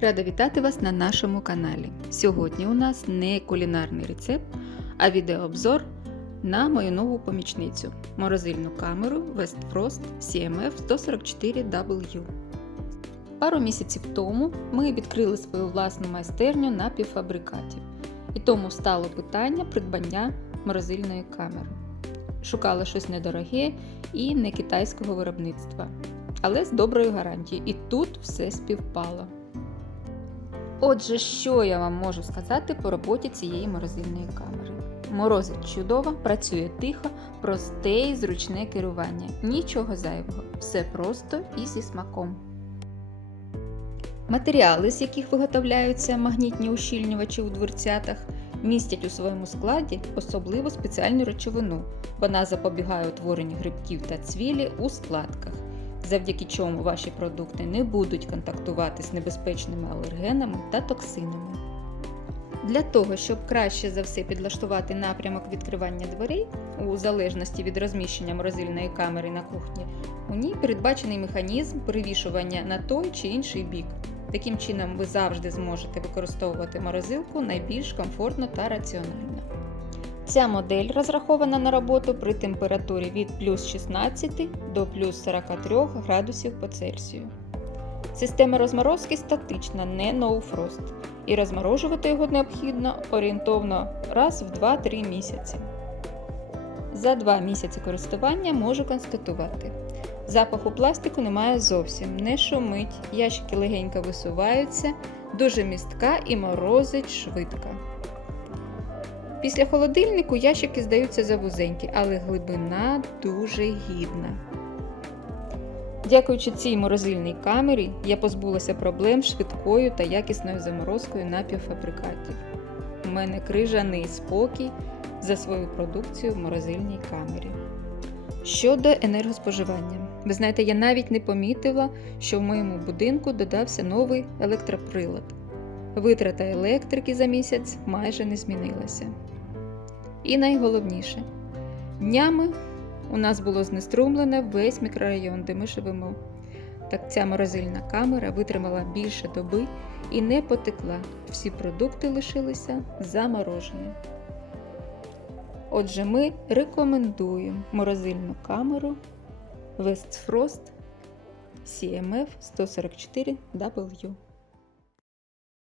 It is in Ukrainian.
Рада вітати вас на нашому каналі. Сьогодні у нас не кулінарний рецепт, а відеообзор на мою нову помічницю морозильну камеру Westfrost CMF 144W. Пару місяців тому ми відкрили свою власну майстерню напівфабрикатів, і тому стало питання придбання морозильної камери. Шукала щось недороге і не китайського виробництва, але з доброю гарантією. І тут все співпало. Отже, що я вам можу сказати по роботі цієї морозильної камери? Морозить чудово, працює тихо, просте і зручне керування. Нічого зайвого, все просто і зі смаком. Матеріали, з яких виготовляються магнітні ущільнювачі у дверцятах, містять у своєму складі особливо спеціальну речовину. Вона запобігає утворенню грибків та цвілі у складках, завдяки чому ваші продукти не будуть контактувати з небезпечними алергенами та токсинами. Для того, щоб краще за все підлаштувати напрямок відкривання дверей, у залежності від розміщення морозильної камери на кухні, у ній передбачений механізм перевішування на той чи інший бік. Таким чином, ви завжди зможете використовувати морозилку найбільш комфортно та раціонально. Ця модель розрахована на роботу при температурі від плюс 16 до плюс 43 градусів по Цельсію. Система розморозки статична, не frost, і розморожувати його необхідно орієнтовно раз в 2-3 місяці. За 2 місяці користування можу констатувати. Запаху пластику немає зовсім, не шумить, ящики легенько висуваються, дуже містка і морозить швидко. Після холодильнику ящики здаються завузенькі, але глибина дуже гідна. Дякуючи цій морозильній камері, я позбулася проблем з швидкою та якісною заморозкою напівфабрикатів. У мене крижаний спокій за свою продукцію в морозильній камері. Щодо енергоспоживання, ви знаєте, я навіть не помітила, що в моєму будинку додався новий електроприлад. Витрата електрики за місяць майже не змінилася. І найголовніше, днями у нас було знеструмлене весь мікрорайон, де ми живемо. Так ця морозильна камера витримала більше доби і не потекла. Всі продукти лишилися заморожені. Отже, ми рекомендуємо морозильну камеру Westfrost CMF 144W.